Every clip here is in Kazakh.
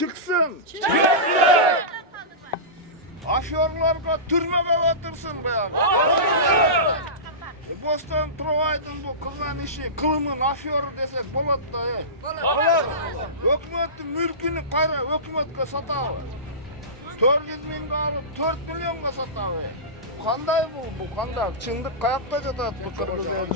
çıksın. Afyorlarga türmege batırsın bayağı. Bostan Trovaydın bu kılgan işi, kılımın afyoru desek bolat da. Bolat. Hökümetin mülkünü kayra hökümetke satağı. 400 mingga alıp 4 milyonga satağı. Kanday bu kanday? Çındık kayakta jatat bu kırgızlar.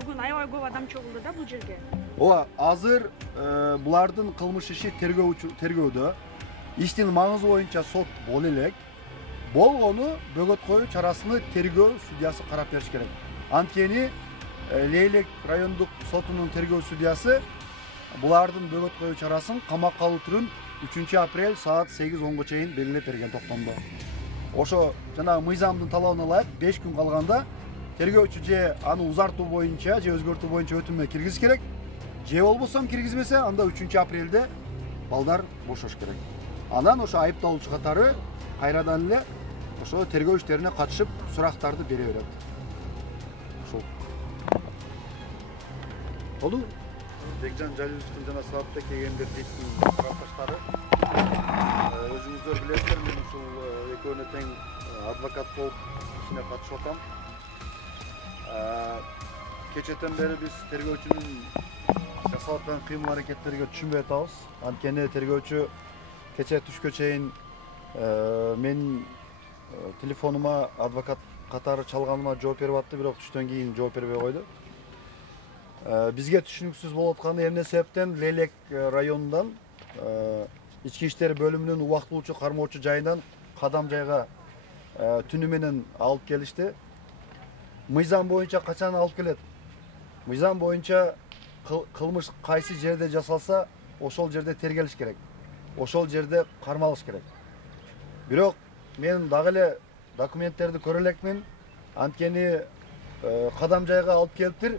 Bugün aябай көп адам чогулду да бул жерге. Ооба, азыр булардын кылмыш иши тергөөдө. Иштин маңызы боюнча сот боло элек. Болгону бөгөт коюу чарасыны тергөө судьясы карап бериш керек. Анткени Лейлек райондук сотунун тергөө судьясы булардын бөгөт коюу чарасын камакка алуу түрүн 3 апрель саат 8:10 чейин белгилеп берген токтомдо. Ошо жана мыйзамдын талабына ылайык 5 күн калганда тергөөчү же аны узартуу боюнча же өзгөртүү боюнча өтүмгө киргизиш керек. Же болбосо киргизбесе, анда 3 апрелде балдар бошош керек. Анан ошо айыпталуучу катары кайрадан эле ошо тергөө иштерине катышып сурактарды бере берет. Ошол. Болду? Бекжан Жалиловдун жана Саатбек Эгембер Бектин катнаштары. Өзүңүздөр билесиздер, мен ушул экөөнө тең адвокат болуп ишине катышып атам. Кечеден бери биз тергөөчүнүн жасап аткан кыймыл аракеттерге түшүнбөй атабыз. Анткени тергөөчү кече түшкө чейин мен телефонума адвокат катары чалганыма жооп берип атты, бирок түштөн кийин жооп бербей койду. Бизге түшүнүксүз болуп атканы эмне себептен Лейлек районундан ички иштер бөлүмүнүн убактылуучу кармоочу жайынан кадам жайга түнү менен алып келишти. Мыйзам боюнча качан алып келет? Мыйзам боюнча кылмыш кайсы жерде жасалса, ошол жерде тергелиш керек. Ошол жерде кармалыш керек. Бирок мен дагы эле документтерди көрө элекмин. Анткени кадам жайга алып келиптир.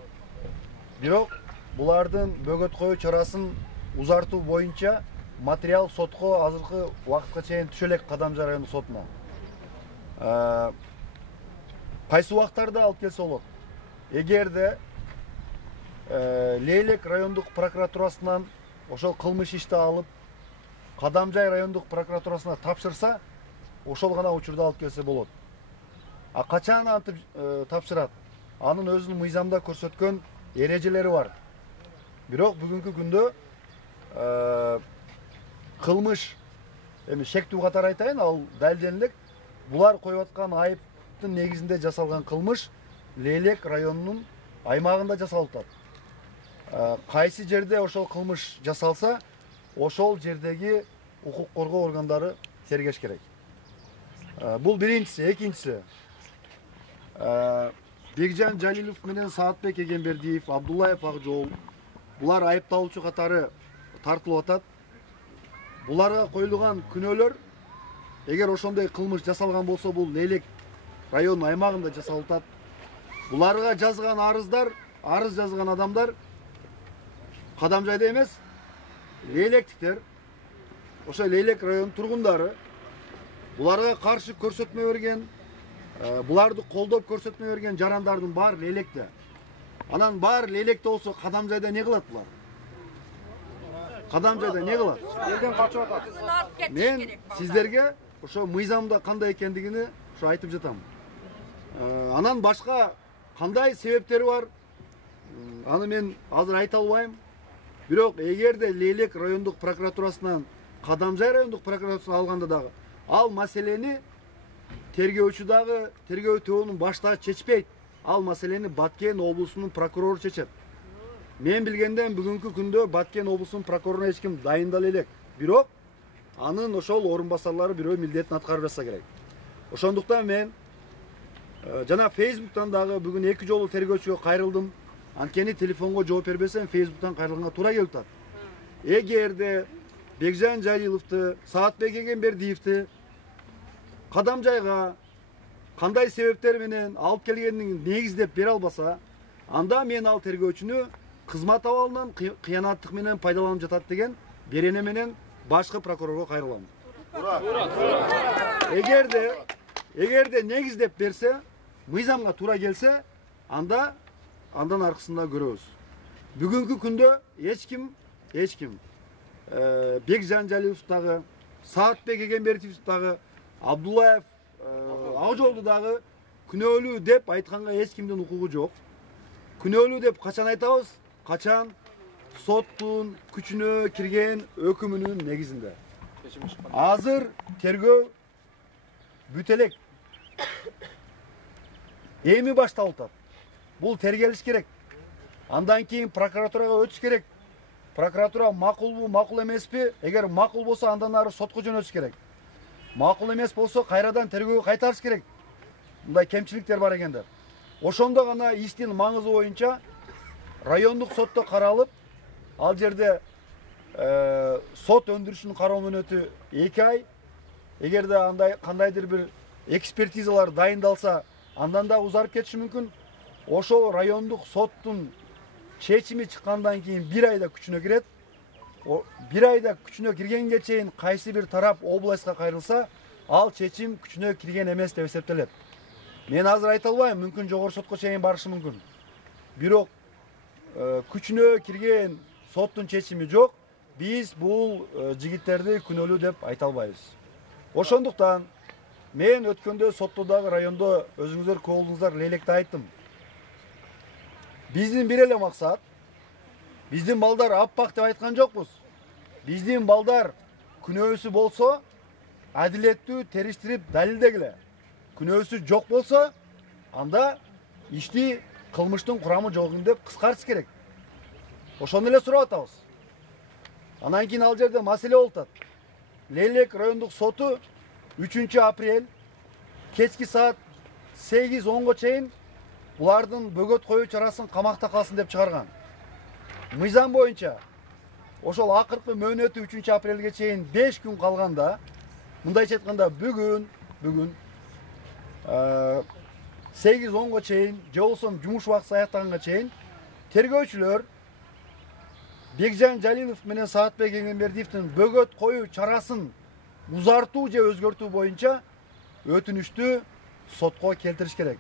Бирок булардын бөгөт коюу чарасын узартуу боюнча материал сотко азыркы убакытка чейин түшө элек Кадам Жай райондук сотуна. Кайсы убактарда алып келсе болот? Эгерде Лейлек райондук прокуратурасынан ошол кылмыш ишти алып Кадам Жай райондук прокуратурасына тапшырса, ошол гана учурда алып келсе болот. А качан антип тапшырат? Анын өзүнүн мыйзамда көрсөткөн эрежелери бар. Бирок бүгүнкү күндө кылмыш шектүү катары айтайын, ал далилденилик. Булар коюп аткан айыптын негизинде жасалган кылмыш Лейлек районунун аймагында жасалып атат. Кайсы жерде ошол кылмыш жасалса, ошол жердеги укук коргоо органдары тергеш керек. Бул биринчиси, экинчиси. Бекжан Жалилов менен Саатбек Эгембердиев, Абдуллаев Акжол, булар айыпталуучу катары тартылып атат. Буларга коюлган күнөөлөр, эгер ошондой кылмыш жасалган болсо, бул Лейлек районунун аймагында жасалып атат. Буларга жазган арыздар, арыз жазган адамдар Кадам Жайда эмес, Лейлектиктер, ошо Лейлек районунун тургундары. Буларга каршы көрсөтмө берген, буларды колдоп көрсөтмө берген жарандардын бар Лейлекте. Анан бар Лейлекте болсо Кадам Жайда не кылат булар? Кадам Жайда не кылат? Элден качып атат. Мен сиздерге ошо мыйзамда кандай экендигини ошо айтып жатам. Анан башка кандай себептери бар? Аны мен азыр айта албайм. Бирок эгерде Лейлек райондук прокуратурасынан Кадам Жай райондук прокуратурасына алганда дагы ал маселени тергөөчү дагы тергөө тобунун башташы чечпейт. Ал маселени Баткен облусунун прокурору чечет. Мен билгенден бүгүнкү күндө Баткен облусунун прокуроруна эч ким дайындала элек. Бирок анын ошол орун басарлары бирөө милдетин аткарып жатса керек. Ошондуктан мен жана Facebook'тан дагы бүгүн 2 жолу тергөөчүгө кайрылдым. Анткени телефонго жооп бербесем Facebook'тан кайрылганга туура келип атат. Эгерде Бекжан Жалиловду, Саатбек Эгембердиевди Кадам Жайга кандай себептер менен алып келгенин негиздеп бере албаса, анда мен ал тергөөчүнү кызмат абалынан кыянаттык менен пайдаланып жатат деген берене менен башкы прокурорго кайрылам. Эгерде негиздеп берсе, мыйзамга туура келсе, андан аркысында көрөбүз. Бүгүнкү күндө эч ким Бекжан Жалилов дагы, Саатбек Эгембердиев дагы, Абдуллаев Акжолду дагы күнөөлүү деп айтканга эч кимдин укугу жок. Күнөөлүү деп качан айтабыз? Качан соттун күчүнө кирген өкүмүнүн негизинде. Азыр тергөө бүт элек. Эми башталып атат. Бул тергелиш керек. Андан кийин прокуратурага өтүш керек. Прокуратура макулбу, макул эмеспи? Эгер макул болсо, андан ары сотко жөнөтүш керек. Макул эмес болсо, кайрадан тергөөгө кайтарыш керек. Мындай кемчиликтер бар экендер. Ошондо гана иштин маңызы боюнча райондук сотто каралып, ал жерде сот өндүрүшүнүн кароо мөөнөтү 2 ай. Эгерде андай кандайдыр бир экспертизалар дайындалса, андан да узарып кетиши мүмкүн. Ошол райондук соттун чечими чыккандан кийин 1 айда күчүнө кирет. 1 айда күчүнө киргенге чейин кайсы бир тарап областка кайрылса, ал чечим күчүнө кирген эмес деп эсептелет. Мен азыр айта албайм, мүмкүн жогорку сотко чейин барышы мүмкүн. Бирок күчүнө кирген соттун чечими жок. Биз бул жигиттерди күнөөлүү деп айта албайбыз. Ошондуктан мен өткөндө соттодагы райондо өзүңүздөр күбө болдуңуздар, лейлекте айттым. Биздин бир эле максат, биздин балдар аппак деп айткан жокпуз. Биздин балдар күнөөсү болсо, адилеттүү териштирип далилдегиле. Күнөөсү жок болсо, анда ишти кылмыштын курамы жок деп кыскартыш керек. Ошону эле сурап атабыз. Анан кийин ал жерде маселе болуп атат. Лейлек райондук соту 3 апрель кечки саат 8-10го чейин булардын бөгөт коюу чарасын камакта калсын деп чыгарган. Мыйзам боюнча ошол акыркы мөөнөтү 3 апрелге чейин 5 күн калганда, мындайча айтканда бүгүн 8-10го чейин, же болбосо жумуш убакыты аяктаганга чейин тергөөчүлөр Бекжан Жалилов менен Саатбек Эгембердиевдин бөгөт коюу чарасын узартуу же өзгөртүү боюнча өтүнүштү сотко келтириш керек.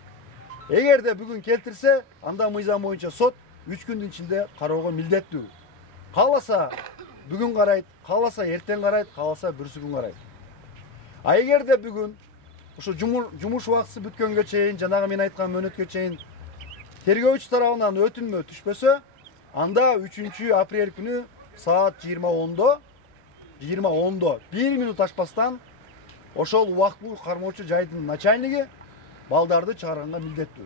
Эгерде бүгүн келтирсе, анда мыйзам боюнча сот 3 күндүн ичинде кароого милдеттүү. Кааласа бүгүн карайт, кааласа эртең карайт, кааласа бүрсү күн карайт. А эгерде бүгүн ушу жумуш убактысы бүткөнгө чейин, жанагы мен айткан мөөнөткө чейин тергөөчү тарабынан өтүнмө түшпөсө, анда 3 апрель күнү саат 20:10 1 минут ашпастан ошол убактылуу кармоочу жайдын начальниги балдарды чыгарганга милдеттүү.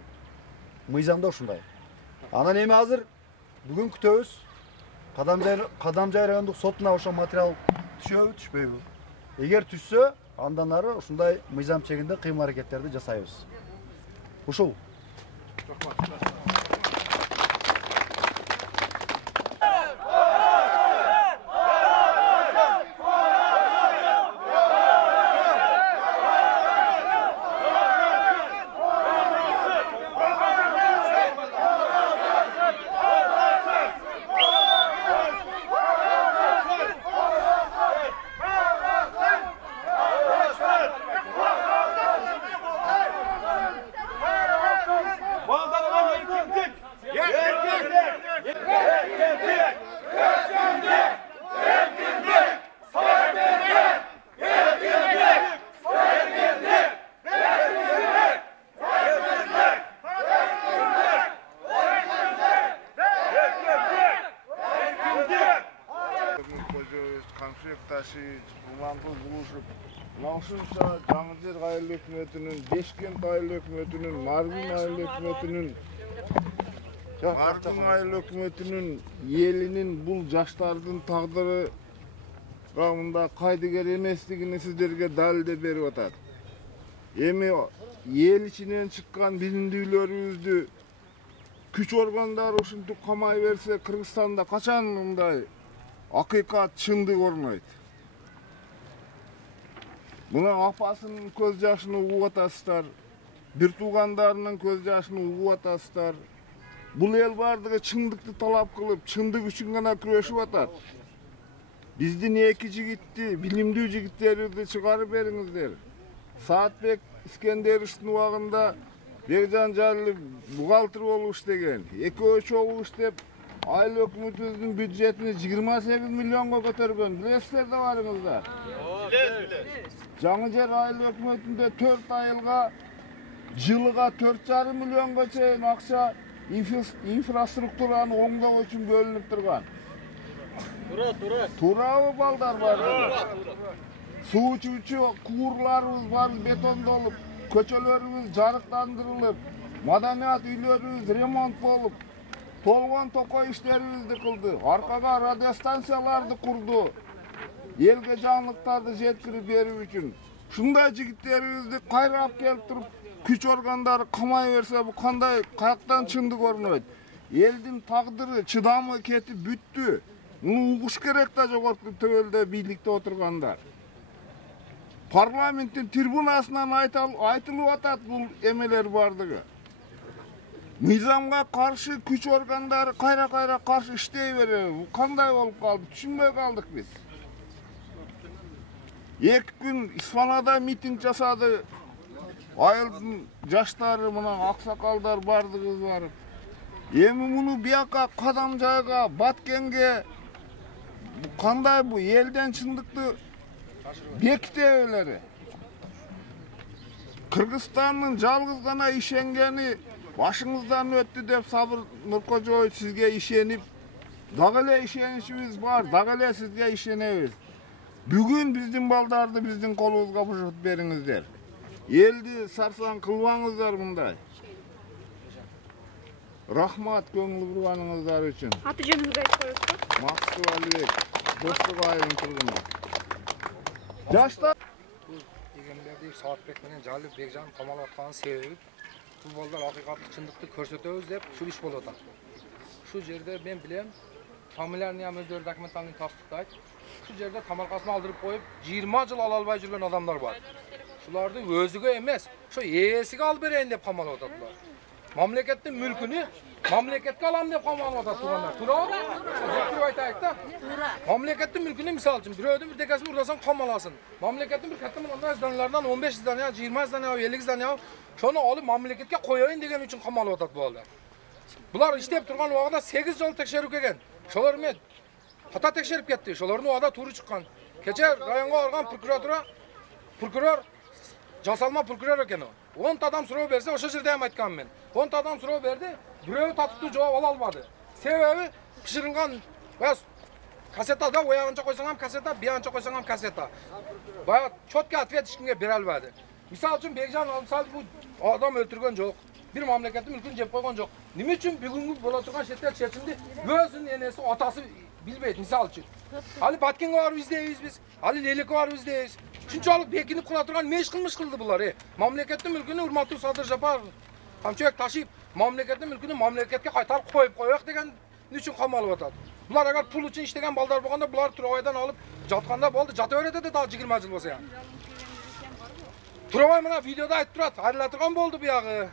Мыйзамда ушундай. Анан эми азыр бүгүн күтөбүз. Кадамжай райондук сотуна ошол материал түшөбү, түшпөйбү? Эгер түшсө, андан ары ушундай мыйзам чегинде кыймыл-аракеттерди жасайбыз. Ушул. Ушунча Жаңы айыл өкмөтүнүн, Бешкент айыл өкмөтүнүн, Мардин айыл өкмөтүнүн, Мардин айыл өкмөтүнүн элинин бул жаштардын тагдыры мында кайдыгер эместигин сиздерге далилдеп берип атат. Эми эл ичинен чыккан билимдүүлөрүбүздү күч органдары ушинтип камай берсе, Кыргызстанда качан мындай акыйкат, чындык орнойт? Мына апасынын көз жашын угуп атасыздар. bir tuğanlarının göz yaşını uğup atasızlar. Bu el bardığı çındıkты talap kılıp, çındık üçün gana küreşip atar. Bizdin iki jigitти, bilimli jigitlerdi çıkarıp beriңizdер. Saatbek İskenderiş'in uağında Bercan Jalil buğaltır olup işlegen. Ekөөç olup işlep, aylı hökümetimizin büdjetini 28 milyonga götürgen. Bilesizler de varыңızlar. Жаңıjer aylı hökümetinde 4 ayılga, yılıga 4,5 milyonga çeyin akça infrastrukturanı oңdоо üçün bölünüp turgan. Тура балдар бар. Суу ичүүчү куурlarыбыз бар, бетондолуп, көчөлөрүбүз жарыктандырылып, маданият үйлөрүбүз ремонт болуп, толгон токой иштерибизди кылды. Аркага радиостанцияларды курду. Элге жаңылыктарды жеткирип берүү үчүн. Шундай жигиттерибизди кайрап келип туруп, күч органдары камай берсе, бу кандай каяктан чындык көрүнөт? Элдин тагдыры, чыдамы кетип бүттү. Bunu uğuş gerek de jogorku töbelde birlikte oturganlar. Parlamentin tribunasından aytılıp atat bu emeler bardığı. Nizamga karşı güç organları kayra karşı işley veriyor. Bu kanday olup kaldı, düşünmeye kaldık biz. 2 gün İsfanada miting jasadı. Ayıldın jaşları, mına aksakaldar bardığız var. Emi bunu biyaka kadam jayga, Batkenge, kanday bu elden çındıklı bekteveleri. Kırgızstan'ın жалгыз gana işengeni başınızdan öttü dep Sabır Nurkojoy sizge işenip dagele işenişimiz var, dagele sizge işenemiz. Bugün bizdin baldardı bizdin kolubuzga buşut beriңizdер. Eldi sarsan kılbaңыздар bunday. Rahmat köңүл burganыңыздар üçün. Аты жөнүңүздү айтып коесузбу? Maksud Alibek, Dostluk Ayıbın turgunu. Yaşlar. Bu degenlerdi Saatbek menen Jalil Bekjan kamal atkanın sebebi bu balдар hakikatli çındıkты көрсөтөбүz деп şu iş bolot atat. Şu jerde men bilem familiyalarini ham özdөрү документалный tasdiqlayт. Şu jerde tamarkasını aldırıp koyup 20 yıl ala alбай жүргөн adamlar var. Şulardı özüge emes, şu eesiga alıp bereyin dep kamal atatlar. Mamlekettin mülkünü mamleketke alam dep kamal atat tuğanlar. Turabı? Dur aytayık da. Mamlekettin mülkünü misal için biröydün bir tekesini urdasan kamalasın. Mamlekettin bir katımın ondan izdanlardan 15 izdan ya, 20 izdan ya, 50 izdan ya. Şonu alıp mamleketke koyayın degen üçün kamal atat bu halde. Bular işlep turgan uağda 8 yıl tekşerip kegen. Şolar men hata tekşerip ketdi. Şoların uağda turu çıkan. Keçe rayonga bargan prokuror jasalma prokuror eken o. 10 adam suroo berse oşo jerde ham aytkan men. 10 adam suroo berdi, birөө tatıptуу жооп ала албады. Себеби пиширилген кассета да оягынча койсоң ham кассета, биянча койсоң ham кассета. Баягы четкий ответ ешкимге бере албады. Мисал үчүн Бекжан мисал бу адам өлтүргөн жок. Bir mamleketin mülkünü jep koygan жок. Nime үчүн бүгүнкү боло турган шеттер чечимди өзүнүн энеси, атасы билбейт мисал үчүн. Али Баткенге барып издейбиз биз, али Лелекке барып издейбиз. Şunçalık bekini kula turgan ne iş kıldı bunlar? Mamleketin mülkünü Urmatlı Sadır Japar kamçöek taşıyıp mamleketin mülkünü mamleketke kaytar koyup degen üçün kamalı atat. Bunlar agar pul için işlegen baldar bolganda bular Turavay'dan alıp jatkanda boldu. Jata öğrete de daha 20 yıl bolsa ya. Turavay mana videoda aytып turat. Ayrılatırgan boldu bu yağı.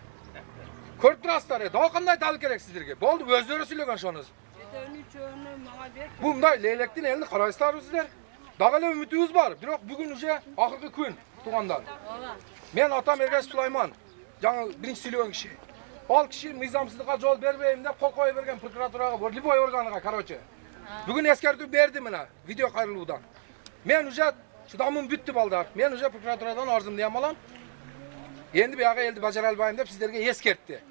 Körüp turasızlar. Daha kanday dalil gerek sizlerge. Boldu özleri söylegen şonuz. Bunday leylektin elini karayıslar sizler. Dağılı ümitimiz var. Biroq bugün uje ahırkı gün tuğandan. Men atam Ergaç Sulayman. Жаңы birinci söylüyen kişi. Al kişi nizamsızlığa yol vermeyeyim de kol koyu vergen prokuraturaga, Liboy organıga karoçe. Bugün eskertip berdi mina video kayrılıudan. Men uje şudamım büttü baldar. Men uje prokuraturadan arzım diyem alam. Endi buyaga eldi bajara albayım dep sizlerge eskertti.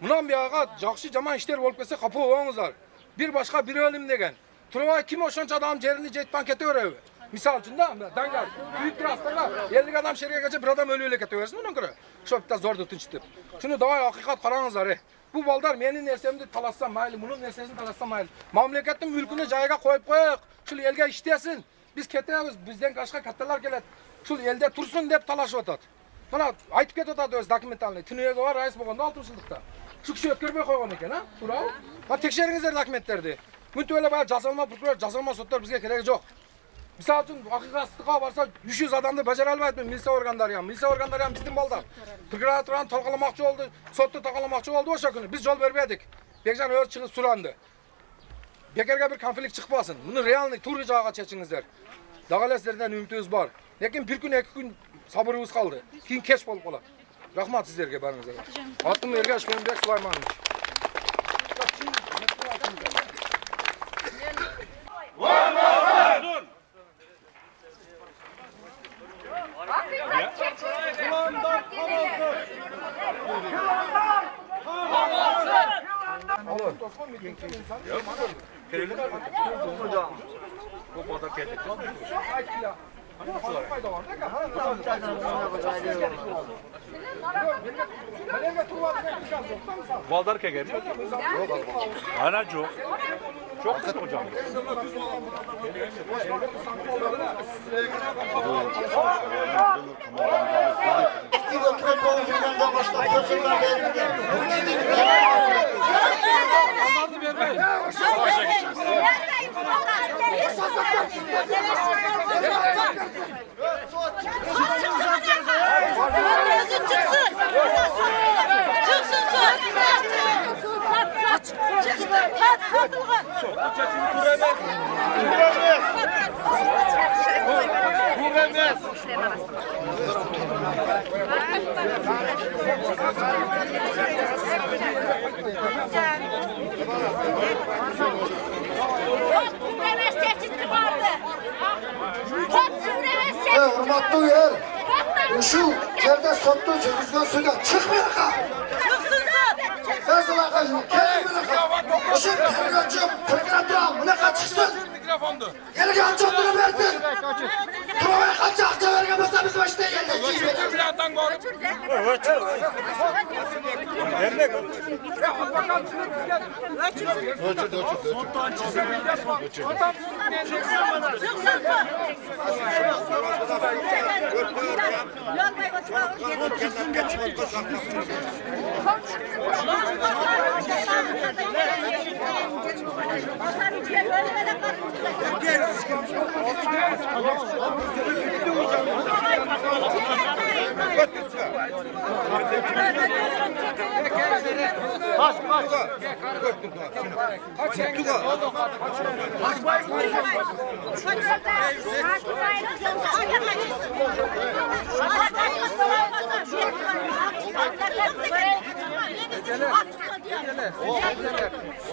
Mundan buyaga jakşı jaman işler bolup kelse kapı oğuңuzlar. Bir başka bir ölüm degen. Turabay kim oşonça adam jerini jetpan keteberebi. Misal üçün da dangar büyük traslarla 50 adam şerge geçe bir adam ölüyle ketebersin ondan göre. Şop da zor tutunçtip. Şunu daha hakikat karаңызlar. Bu baldar menin nersemdi talassam maylı, bunun nersesini talassam maylı. Mamleketin mülkünü jayga koyup koyak. Şul elge iştesin. Biz ketebiz, bizden başka kattalar gelet. Şul elde tursun dep talaşıp atat. Mana aytıp ketip atat öz dokumentalny. Tünüyege var rais bolganda 6 yıllıkta. Şu kişi ötkörбөй koygan eken ha. Tural. Ha tekşeriңиздер dokumentlerdi. Müntü öyle bayağı jasalma prokuror, jasalma sotlar bizge keregi jok. Misal üçün haqiqatsızlığa varsa 300 adamda bacara almaydı milisiya organları ham. Milisiya organları ham bizden bollar. Prokuraturadan talqalamoqchi oldu, sotda talqalamoqchi oldu o'sha kuni. Biz yo'l bermedik. Bekjan o'z chiqib surandi. Bekarga bir konflikt chiqmasin. Buni realniy turli joyga chechingizlar. Dag'alaslardan umidimiz bor. Lekin bir kun, 2 kun sabrimiz qoldi. Keyin kech bo'lib qoladi. Rahmat sizlarga baringizlar. Atim Ergash Menbek Sulaymonovich. Valdar Keger. Ana çok. Çok kıt hocam. Hurmatlı üyeler, şu yerde sottu çekizgen suyla çıkmıyor ka. Nasıl akacım? Kelime ka. Şu tergiyatçı prokuratura bu ne ka çıksın? Yelge açıktığını verdin. Buraya kaç akça vergemezse biz başta geldik.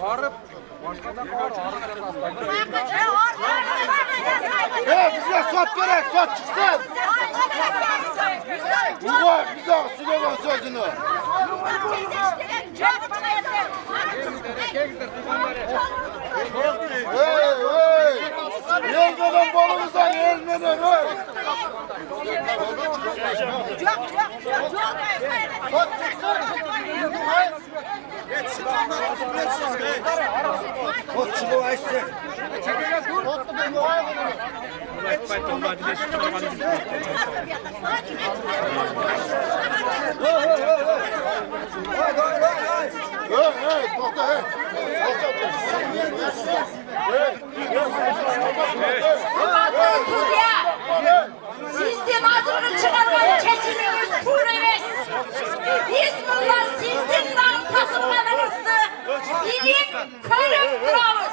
Varıp başkadan Bize sot gerek, sot çıksın. Bu var, bize Süleyman sözünü. Yelmeden balımıza yelmeden öl. Sot çıksın. Sot çıkıyor açsın. Sotlu bir muayene edin. Hey, doktor, hey. Sizden adını çıkarmayı kesinlikle kuremez. Biz bunlar sizin tasmanınızı bilip körüp duramız.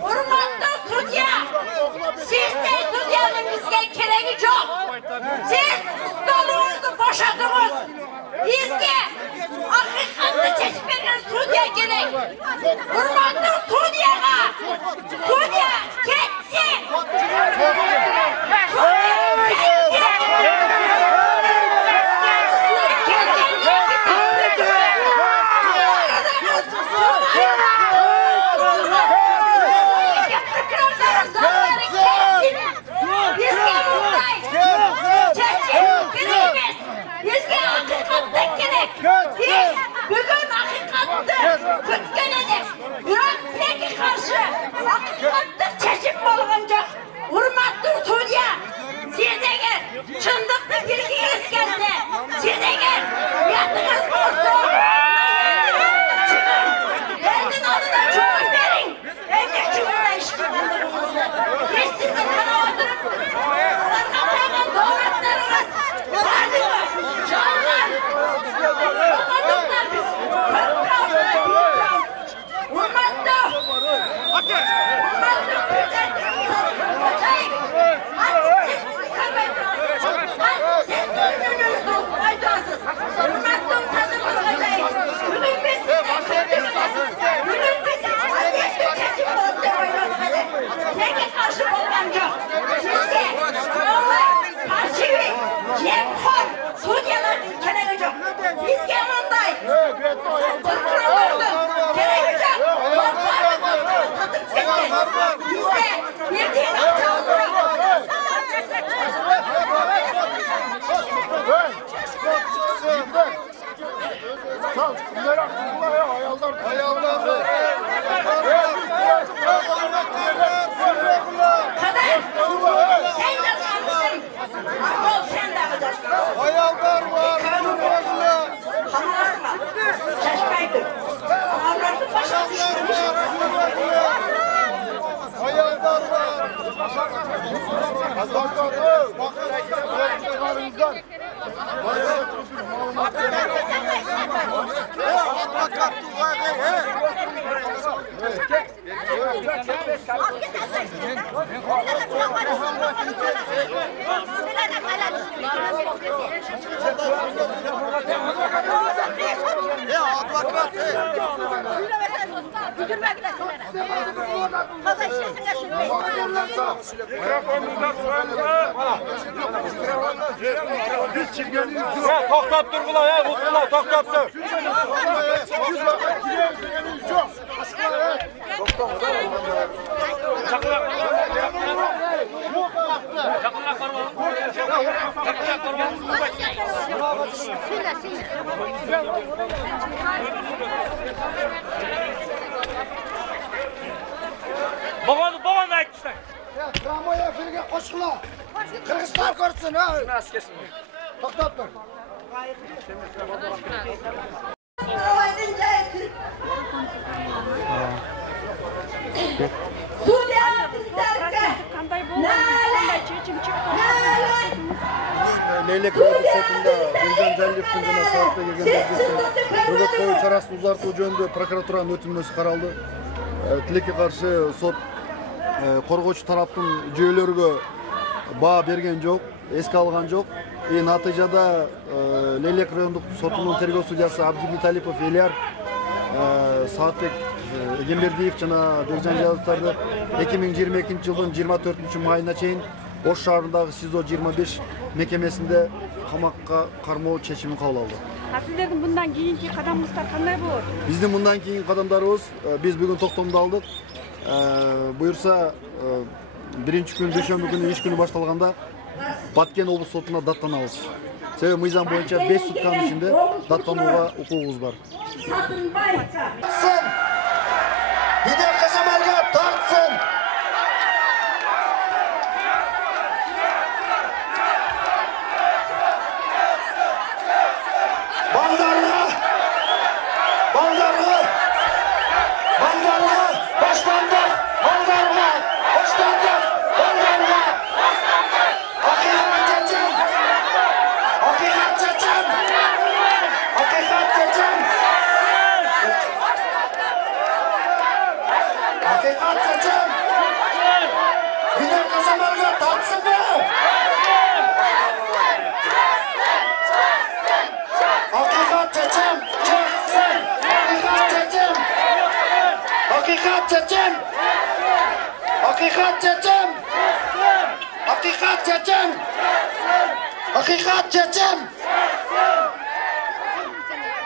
Hurmatlı Sudya, sizde Sudya'nın bizge kereği yok. Siz stolunuzu boşadınız. Bizge hakikatli çeşmenin Sudya gerek. Hurmatlı Sudya'na, Sudya ketsin. Bugün hakikatte kütkenedik. Bürokrasiye karşı hakikatte çeşim olunca hurmatlı Ayallar var. Şaşmaydı. Ağlardı başa düşmüş. Ayallar var. Toktap durgular, mutlular, toktap dur. Babana aytmışlar. Tramvaya firge koşkula. Kırgızlar görsün ha. Toktap dur. Leylek Rayonluk sotunda Birjan Jalilовтың жана саатта келген кездескен бөгөт коюу чарасын узартуу жөнүндө прокуратуранын өтүнмөсү каралды. Тилекке каршы сот коргоочу тараптын жүйөлөргө баа берген жок, эске алган жок. Натыйжада Leylek Rayонлук сотунун тергөө судьясы Абдибиталипов Элияр Саатбек Эгембердиев жана Бекжан Жалиловтарды 2022 жылдын 24 майына чейин Ош шаарындагы СИЗО 25 мекемесинде камакка кармоо чечими кабыл алды. Сиздердин мындан кийинки кадамыңыздар кандай болот? Биздин мындан кийинки кадамдарыбыз биз бүгүн токтомду алдык. Буюрса биринчи күн дүйшөмбү күнү иш күнү башталганда Баткен облус сотуна даттанабыз. Себеби мыйзам боюнча 5 сутканын ичинде даттанууга укугубуз бар. Bider kazamalga tartsın. Baldarlı, başlandı. Baldarlı, başlandı. Hakikat çeçen. Hakikat çeçen. Hakikat çeçen. Hakikat çeçen. Bider kazamalga tartsın be. Hakikat çeçen. Çeksin. Hakikat çeçen. Hakikat çeçen. Hakikat çeçen. Hakikat çeçen. Hakikat çeçen.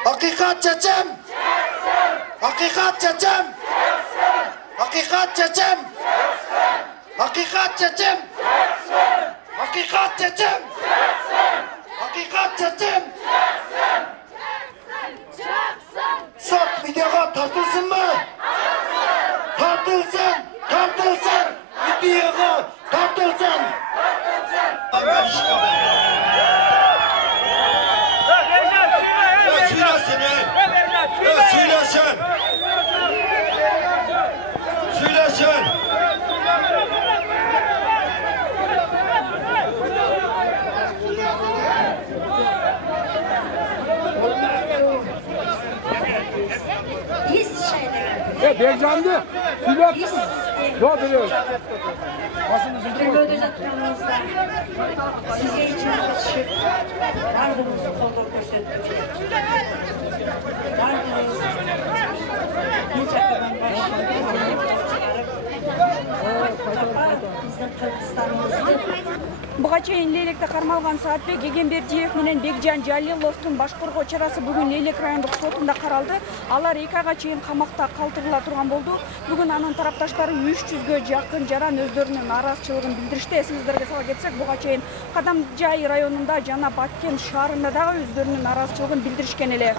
Hakikat çeçen. Hakikat çeçen. Hakikat çeçen. Hakikat çeçen. Hakikat çeçen. Hakikat çeçen. Sot videoga tartılsın mı? Tartılsın. Tartılsın. Videoga tartılsın. Söylesin. Söylesin. Pis şeyler. Bekcandı. Sülat. Yok biliyoruz. Türlü uzatmamızda size için açıp yardımımızı kolda gösterdik. Yardımımız Necati'den başladı. Bizim Kırgızistan'ımızda Буга чейин Leylek'te кармалган Саатбек Эгембердиев менен Бекжан Жалиловдун баш коргоо чарасы бүгүн Leylek райондук сотунда каралды. Алар 2 айга чейин камакта калтырыла турган болду. Бүгүн анын тарапташтары 300гө жакын жаран өздөрүнүн нараазычылыгын билдиришти. Эсиңиздерге сала кетсек, буга чейин Кадамжай районунда жана Баткен шаарында дагы өздөрүнүн нараазычылыгын билдиришкен эле.